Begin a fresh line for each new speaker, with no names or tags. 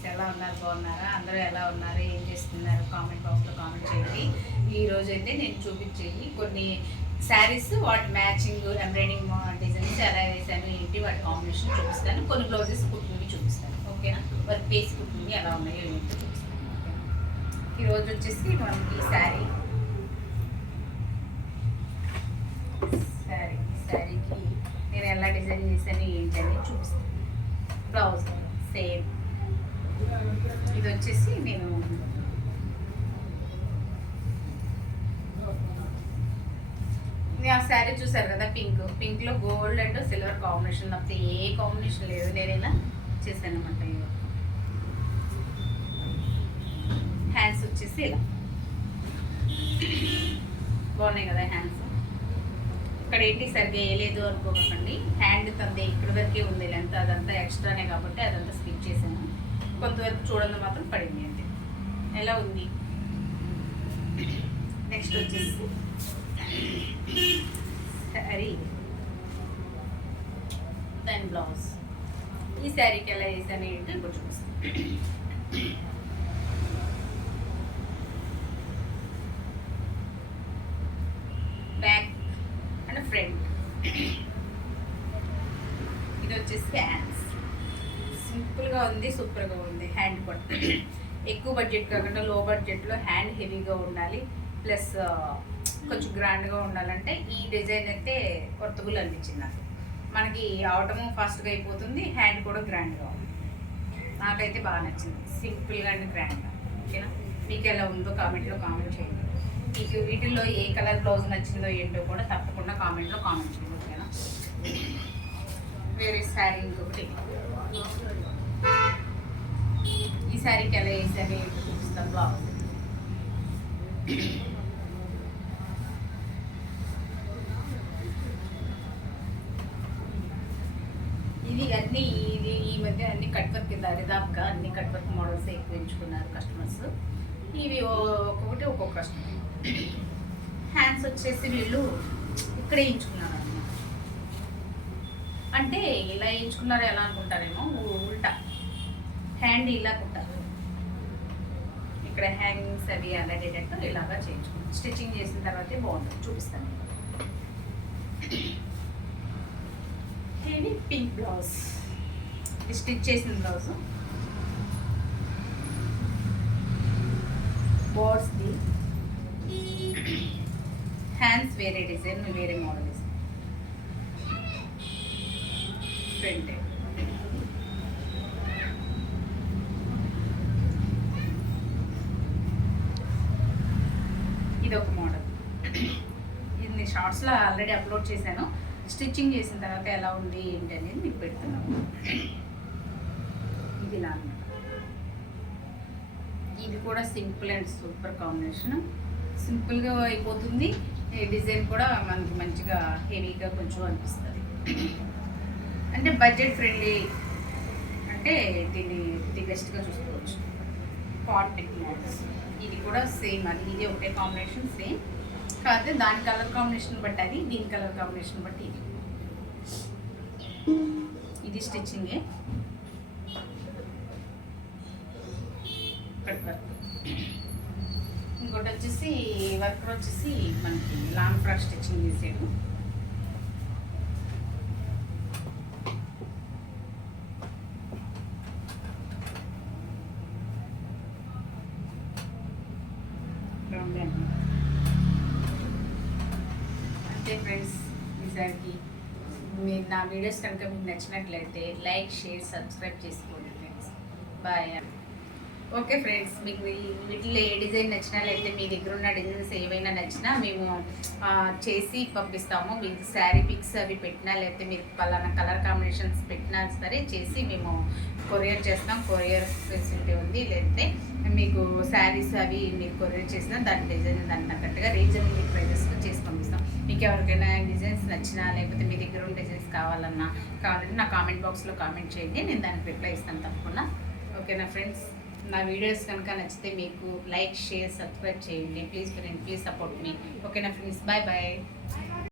Friends ఎలా ఉన్నారు బాగున్నారా? అందరూ ఎలా ఉన్నారు? ఏం చేస్తున్నారు? కామెంట్ బాక్స్లో కామెంట్ చేయండి. ఈ రోజు అయితే నేను చూపించేది కొన్ని శారీస్ వాటి మ్యాచింగ్ ఎంబ్రాయిడింగ్ డిజైన్స్ ఎలా వేసాను ఏంటి వాటి కాంబినేషన్ చూపిస్తాను. కొన్ని బ్లౌజెస్ కుట్టినవి చూపిస్తాను. ఓకేనా వర్క్ పేస్ కుట్టినవి ఎలా ఉన్నాయో ఏంటో చూపిస్తాను. ఈరోజు వచ్చేసి మనకి శారీ శారీ శారీకి నేను ఎలా డిజైన్ చేశాను ఏంటి అని చూపిస్తాను. బ్లౌజ్ సేమ్ ఇది వచ్చేసి నేను ఆ శారీ చూసారు కదా పింక్. పింక్లో గోల్డ్ అండ్ సిల్వర్ కాంబినేషన్. తప్పితే ఏ కాంబినేషన్ లేదు. నేను ఇలా చేశాను అనమాట హ్యాండ్స్ వచ్చేసి ఇలా. బాగున్నాయి కదా హ్యాండ్స్ ఇక్కడ ఏంటి సరిగ్గా వేయలేదు అనుకోకండి. హ్యాండ్ తంది ఇప్పటివరకే వరకే ఉంది. లెంత్ అదంతా ఎక్స్ట్రానే కాబట్టి అదంతా స్కిప్ చేశాను. కొంతవరకు చూడండి మాత్రం పడింది అంతే. ఎలా ఉంది? నెక్స్ట్ వచ్చేసి. శారీ దాని బ్లౌజ్ ఈ శారీకి ఎలా వేసాను ఏంటి ఇప్పుడు చూపిస్తాను. బ్యాక్ అండ్ ఫ్రంట్ ఇది వచ్చేసి హ్యాండ్స్ సింపుల్గా ఉంది సూపర్గా ఉంది. హ్యాండ్ కూడా. ఎక్కువ బడ్జెట్ కాకుండా లో బడ్జెట్లో హ్యాండ్ హెవీగా ఉండాలి. ప్లస్ కొంచెం గ్రాండ్గా ఉండాలంటే ఈ డిజైన్ అయితే కొత్తగులు అనిపించింది నాకు. మనకి అవటము ఫాస్ట్గా అయిపోతుంది హ్యాండ్ కూడా గ్రాండ్గా ఉంది. నాకైతే బాగా నచ్చింది. సింపుల్గా అండ్ గ్రాండ్గా. ఓకేనా? మీకు ఎలా ఉందో కామెంట్లో కామెంట్ చేయండి. మీకు వీటిల్లో ఏ కలర్ బ్లౌజ్ నచ్చిందో ఏంటో కూడా తప్పకుండా కామెంట్లో కామెంట్ చేయండి. ఓకేనా? వేరే శారీ ఇంకొకటి. ఈ శారీకి ఎలా వేసాను ఏంటో చూపిస్తాను బ్లౌజ్ ఇది అన్ని ఇది ఈ మధ్య అన్ని కట్ వర్క్ దరిదాపుగా అన్ని కట్ వర్క్ మోడల్స్ ఎక్కువ ఎంచుకున్నారు కస్టమర్స్ ఇవి ఒక్కొక్కటి ఒక్కొక్క కస్టమర్ హ్యాండ్స్ వచ్చేసి వీళ్ళు ఇక్కడే ఎంచుకున్నారు అంటే ఇలా వేయించుకున్నారు ఎలా అనుకుంటారేమో? ఉల్టా. హ్యాండ్ ఇలా కుట్టారు ఇక్కడ హ్యాంగింగ్స్ అవి అలాగేటట్టు ఇలాగా చేయించుకున్నాం స్టిచ్చింగ్ చేసిన తర్వాతే బాగుంటుంది. చూపిస్తాను. ఇది పింక్ బ్లౌజ్ ఇది స్టిచ్ చేసిన బ్లౌజ్ బోర్డ్స్ది హ్యాండ్స్ వేరే డిజైన్ వేరే మోడల్ ఫ్రంట్ ఇది ఒక మోడల్. ఇది షార్ట్స్లో ఆల్రెడీ అప్లోడ్ చేశాను. స్టిచ్చింగ్ చేసిన తర్వాత ఎలా ఉంది ఏంటి అనేది మీకు పెడుతున్నాను. ఇది ఇలా అనమాట ఇది కూడా సింపుల్ అండ్ సూపర్ కాంబినేషన్. సింపుల్గా అయిపోతుంది. డిజైన్ కూడా మనకి మంచిగా హెవీగా కొంచెం అనిపిస్తుంది. అంటే బడ్జెట్ ఫ్రెండ్లీ అంటే దీన్ని ది బెస్ట్గా చూసుకోవచ్చు. పాట్ టెక్ ఇది కూడా సేమ్ అది ఇది ఒకటే కాంబినేషన్ సేమ్ కాకపోతే దాని కలర్ కాంబినేషన్ బట్టి అది దీని కలర్ కాంబినేషన్ బట్టి ఇది. ఇది స్టిచ్చింగే కట్ వర్క్ ఇంకోటి వచ్చేసి వర్కర్ వచ్చేసి మనకి లాంగ్ ఫ్రాక్ స్టిచ్చింగ్ చేసాడు నమస్తే ఫ్రెండ్స్ ఈసారికి మీరు నా వీడియోస్ కనుక మీకు నచ్చినట్లయితే లైక్ షేర్ సబ్స్క్రైబ్ చేసుకోండి ఫ్రెండ్స్ బాయ్ ఓకే ఫ్రెండ్స్ మీకు వీటిలో ఏ డిజైన్ నచ్చినట్లయితే మీ దగ్గర ఉన్న డిజైన్స్ ఏవైనా నచ్చినా మేము చేసి పంపిస్తాము. మీకు శారీ పిక్స్ అవి పెట్టినా లేకపోతే మీరు పలానా కలర్ కాంబినేషన్స్ పెట్టినా సరే చేసి మేము కొరియర్ చేస్తాం. కొరియర్ ఫెసిలిటీ ఉంది. లేకపోతే మీకు శారీస్ అవి మీరు కొరియర్ చేసినా దాని డిజైన్ దాని తగ్గట్టుగా రీజనబుల్ ప్రైస్ మీకు ఎవరికైనా డిజైన్స్ నచ్చినా లేకపోతే మీ దగ్గర ఉన్న డిజైన్స్ కావాలన్నా కావాలంటే నా కామెంట్ బాక్స్లో కామెంట్ చేయండి. నేను దానికి రిప్లై ఇస్తాను తప్పకుండా. ఓకేనా ఫ్రెండ్స్? నా వీడియోస్ కనుక నచ్చితే మీకు లైక్ షేర్ సబ్స్క్రైబ్ చేయండి. ప్లీజ్ ఫ్రెండ్ ప్లీజ్ సపోర్ట్ మీ. ఓకేనా ఫ్రెండ్స్? Bye bye.